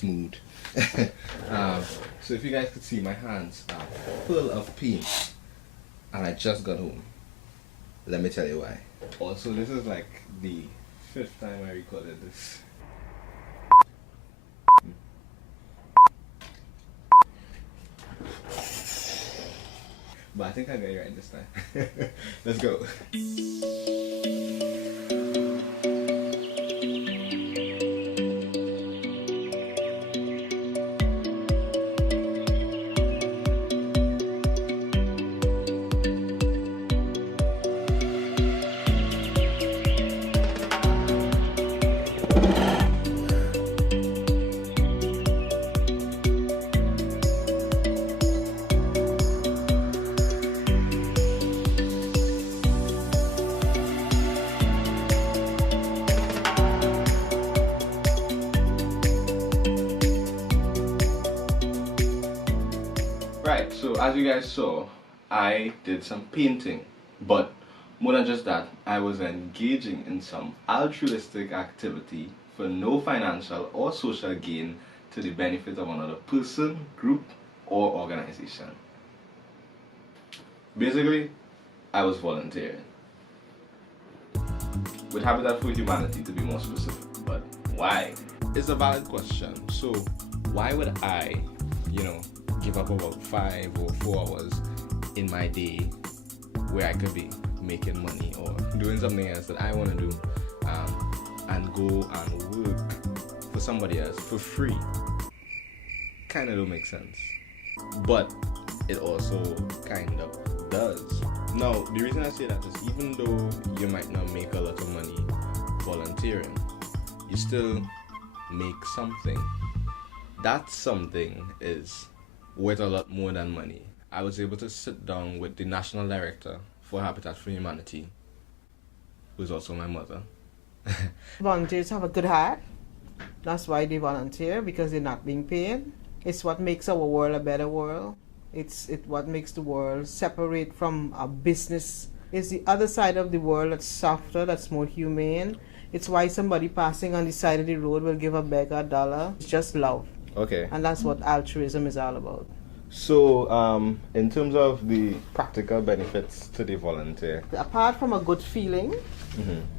smooth. So if you guys could see, my hands are full of pain, and I just got home. Let me tell you why. Also, this is like the 5th time I recorded this. But I think I got it right this time. Let's go. Right, so as you guys saw, I did some painting, but more than just that, I was engaging in some altruistic activity for no financial or social gain to the benefit of another person, group, or organization. Basically, I was volunteering. With Habitat for Humanity, to be more specific. But why? It's a valid question. So why would I, give up about 5 or 4 hours in my day where I could be making money or doing something else that I want to do, and go and work for somebody else for free? Kind of don't make sense, but it also kind of does. Now, the reason I say that is even though you might not make a lot of money volunteering, you still make something. That something is worth a lot more than money. I was able to sit down with the national director for Habitat for Humanity, who's also my mother. Volunteers have a good heart. That's why they volunteer, because they're not being paid. It's what makes our world a better world. It's what makes the world separate from a business. It's the other side of the world that's softer, that's more humane. It's why somebody passing on the side of the road will give a beggar $1. It's just love. Okay. And that's what altruism is all about. So, in terms of the practical benefits to the volunteer, apart from a good feeling,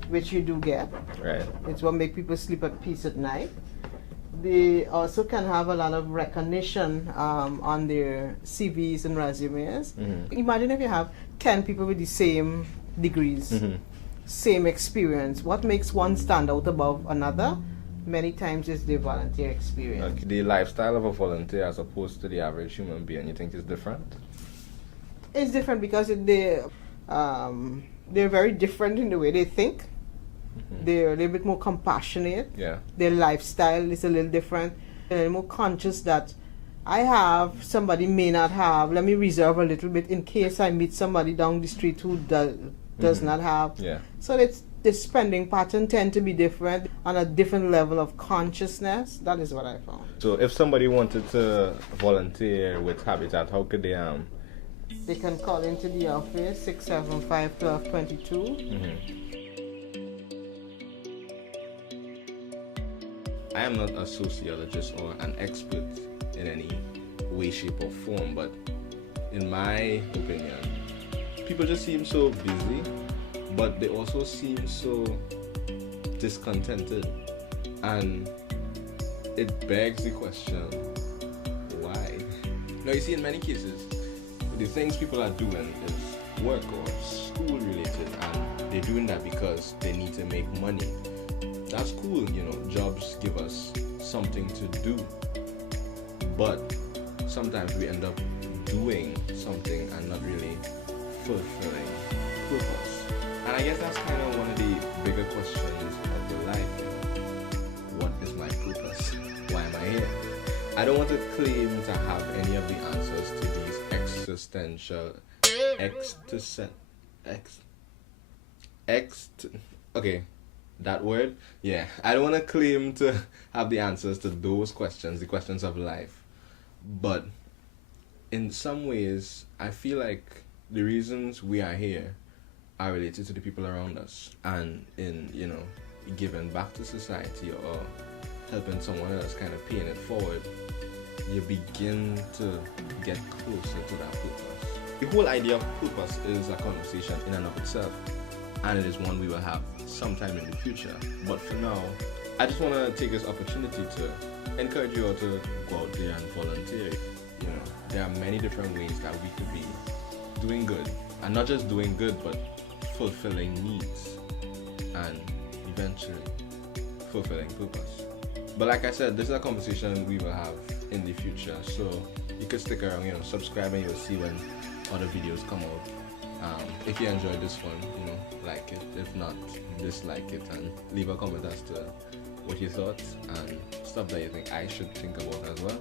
which you do get, right? It's what makes people sleep at peace at night. They also can have a lot of recognition on their CVs and resumes. Imagine if you have 10 people with the same degrees, same experience. What makes one stand out above another? Many times is the volunteer experience. Like the lifestyle of a volunteer as opposed to the average human being, you think is different? It's different because they're very different in the way they think. They're a little bit more compassionate. Yeah. Their lifestyle is a little different. They're more conscious that I have, somebody may not have. Let me reserve a little bit in case I meet somebody down the street who does not have. Yeah. So the spending pattern tend to be different on a different level of consciousness. That is what I found. So if somebody wanted to volunteer with Habitat, how could they They can call into the office 675-1222. I am not a sociologist or an expert in any way, shape, or form, but in my opinion, people just seem so busy, but they also seem so discontented, and it begs the question, why? Now, you see, in many cases, the things people are doing is work or school related, and they're doing that because they need to make money. That's cool, jobs give us something to do, but sometimes we end up doing something and not really fulfilling purpose. And I guess that's kind of one of the bigger questions of the life. What is my purpose? Why am I here? I don't want to claim to have any of the answers to these existential that word? Yeah. I don't want to claim to have the answers to those questions, the questions of life. But in some ways, I feel like the reasons we are here are related to the people around us. And in, giving back to society or helping someone else, kind of paying it forward, you begin to get closer to that purpose. The whole idea of purpose is a conversation in and of itself, and it is one we will have sometime in the future. But for now, I just want to take this opportunity to encourage you all to go out there and volunteer. You know, there are many different ways that we could be doing good, and not just doing good, but fulfilling needs, and eventually fulfilling purpose. But like I said, this is a conversation we will have in the future, so you could stick around, you know, subscribe and you'll see when other videos come out. If you enjoyed this one, you know, like it. If not, dislike it and leave a comment as to what you thought and stuff that you think I should think about as well.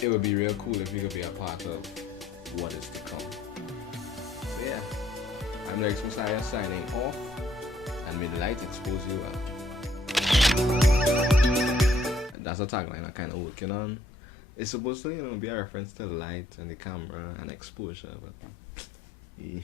It would be real cool if you could be a part of what is to come. So yeah, I'm Lex Messiah signing off, and may the light expose you well. That's a tagline I'm kind of working on. It's supposed to, you know, be a reference to the light and the camera and exposure, but yeah.